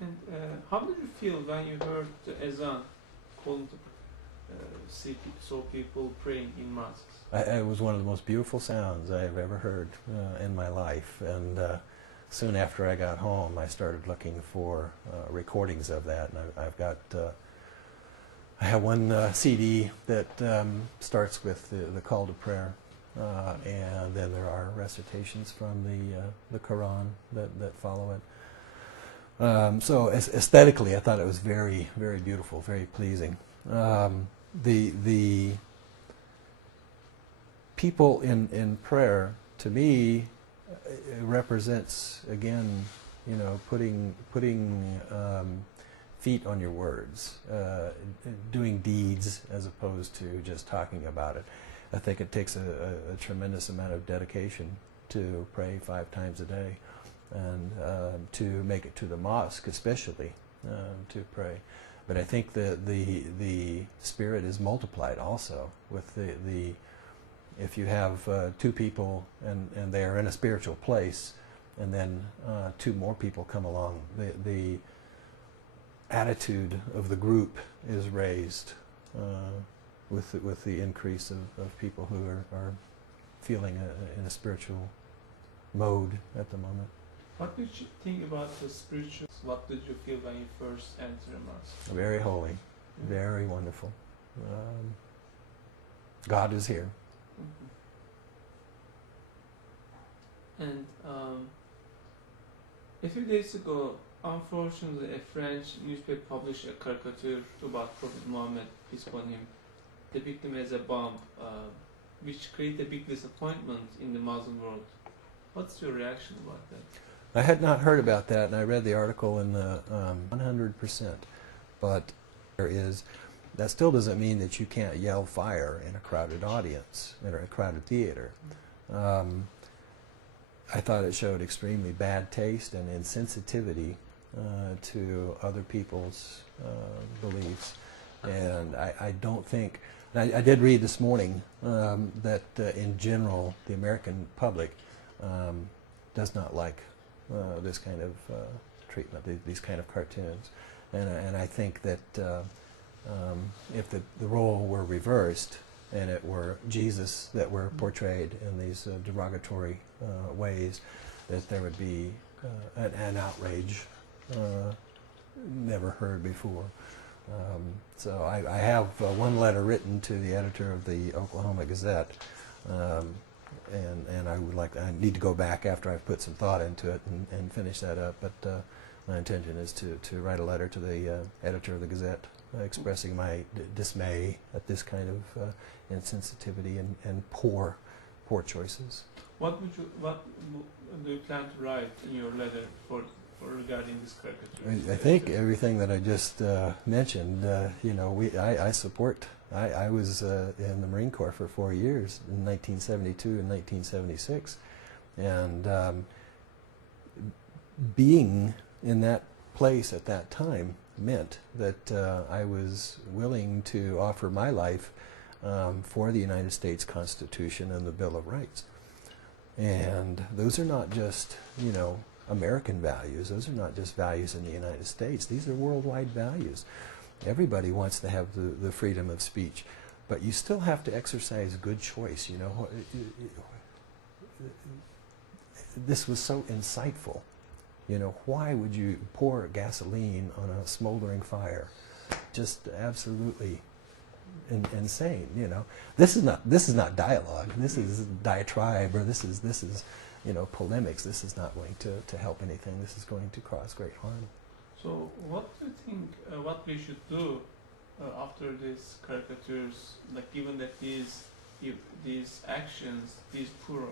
And how did you feel when you heard the azan calling to saw people praying in mosques? It was one of the most beautiful sounds I've ever heard in my life, and soon after I got home I started looking for recordings of that, and I have one CD that starts with the call to prayer, and then there are recitations from the Quran that follow it. So aesthetically I thought it was very, very beautiful, very pleasing. The people in prayer, to me, represents, again, you know, putting feet on your words, doing deeds as opposed to just talking about it. I think it takes a tremendous amount of dedication to pray 5 times a day, and to make it to the mosque especially, to pray. But I think the spirit is multiplied also with the if you have 2 people and they are in a spiritual place, and then 2 more people come along, the attitude of the group is raised with the increase of people who are feeling in a spiritual mode at the moment. What did you think about the spiritual? What did you feel when you first entered a mosque? Very holy, very wonderful. God is here. And a few days ago, unfortunately, a French newspaper published a caricature about Prophet Muhammad, peace upon him, depicting him as a bomb, which created a big disappointment in the Muslim world. What's your reaction about that? I had not heard about that, and I read the article in the 100%. But that still doesn't mean that you can't yell fire in a crowded audience, in a crowded theater. I thought it showed extremely bad taste and insensitivity to other people's beliefs. And I don't think, I did read this morning that in general the American public does not like this kind of treatment, these kind of cartoons. And I think that if the role were reversed and it were Jesus that were portrayed in these derogatory ways, that there would be an outrage never heard before. So I have one letter written to the editor of the Oklahoma Gazette, and I need to go back after I've put some thought into it and finish that up. But my intention is to write a letter to the editor of the Gazette expressing my dismay at this kind of insensitivity and poor choices. What do you plan to write in your letter for regarding this caricature? I think everything that I just mentioned. You know, I support. I was in the Marine Corps for 4 years, in 1972 and 1976, and being in that place at that time meant that I was willing to offer my life for the United States Constitution and the Bill of Rights. And those are not just, you know, American values. Those are not just values in the United States. These are worldwide values. Everybody wants to have the freedom of speech, but you still have to exercise good choice. You know, this was so insightful. You know, why would you pour gasoline on a smoldering fire? Just absolutely insane. You know, this is not dialogue. This is diatribe, or this is you know, polemics. This is not going to help anything. This is going to cause great harm. So, what do you think? What we should do after these caricatures? Like, given that these actions, these poor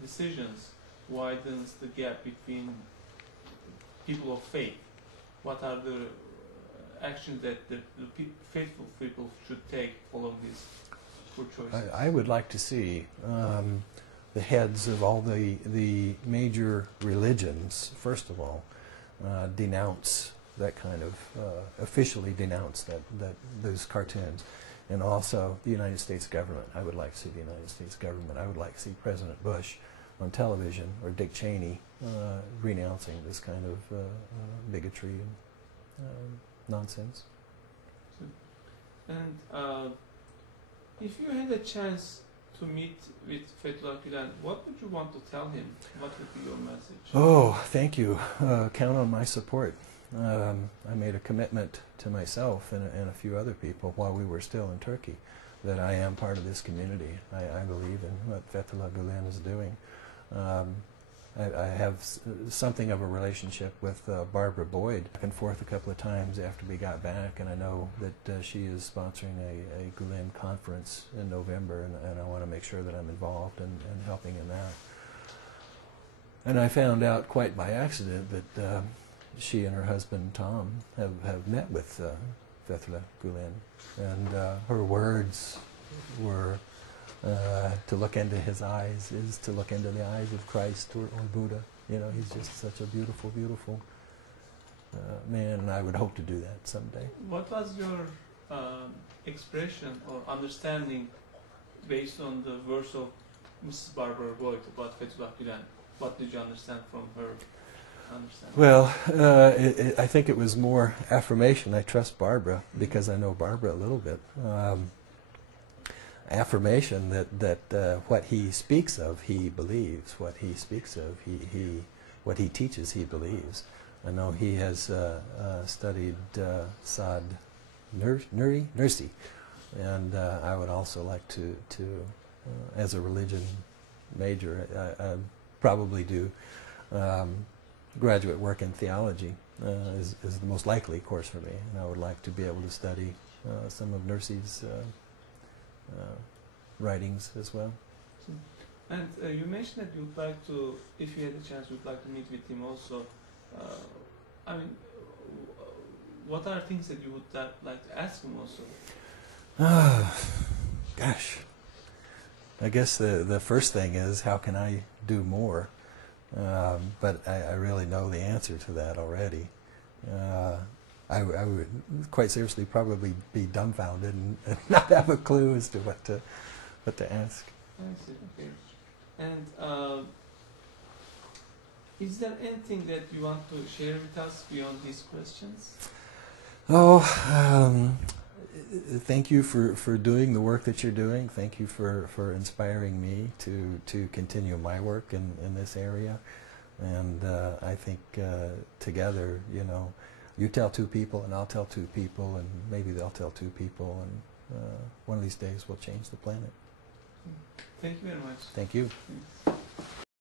decisions, widens the gap between people of faith. What are the actions that the faithful people should take following these poor choices? I would like to see the heads of all the major religions, first of all, denounce that kind of, officially denounce those cartoons. And also the United States government. I would like to see the United States government. I would like to see President Bush on television, or Dick Cheney renouncing this kind of bigotry and nonsense. And if you had a chance to meet with Fethullah Gulen, what would you want to tell him? What would be your message? Oh, thank you. Count on my support. I made a commitment to myself and a few other people while we were still in Turkey that I am part of this community. I believe in what Fethullah Gulen is doing. I have something of a relationship with Barbara Boyd, back and forth a couple of times after we got back, and I know that she is sponsoring a Gulen conference in November, and I want to make sure that I'm involved and helping in that. And I found out quite by accident that she and her husband Tom have met with Fethullah Gulen, and her words were, to look into his eyes is to look into the eyes of Christ or Buddha. You know, he's just such a beautiful, beautiful man, and I would hope to do that someday. What was your expression or understanding based on the verse of Mrs. Barbara Boyd about Fethullah Gulen? What did you understand from her understanding? Well, I think it was more affirmation. I trust Barbara because I know Barbara a little bit. Affirmation that what he speaks of, he believes. What he speaks of, what he teaches, he believes. I know he has studied Saad Nursi, and I would also like to as a religion major, I probably do graduate work in theology is the most likely course for me, and I would like to be able to study some of Nursi's writings as well. And you mentioned that you would like to, if you had a chance, you would like to meet with him also. I mean, what are things that you would like to ask him also? Gosh. I guess the first thing is, how can I do more? But I really know the answer to that already. I would quite seriously probably be dumbfounded and not have a clue as to what to ask. I see. Okay. And is there anything that you want to share with us beyond these questions? Oh, thank you for doing the work that you're doing. Thank you for inspiring me to continue my work in this area. And I think together, you know, you tell two people and I'll tell two people, and maybe they'll tell two people, and one of these days we'll change the planet. Thank you very much. Thank you.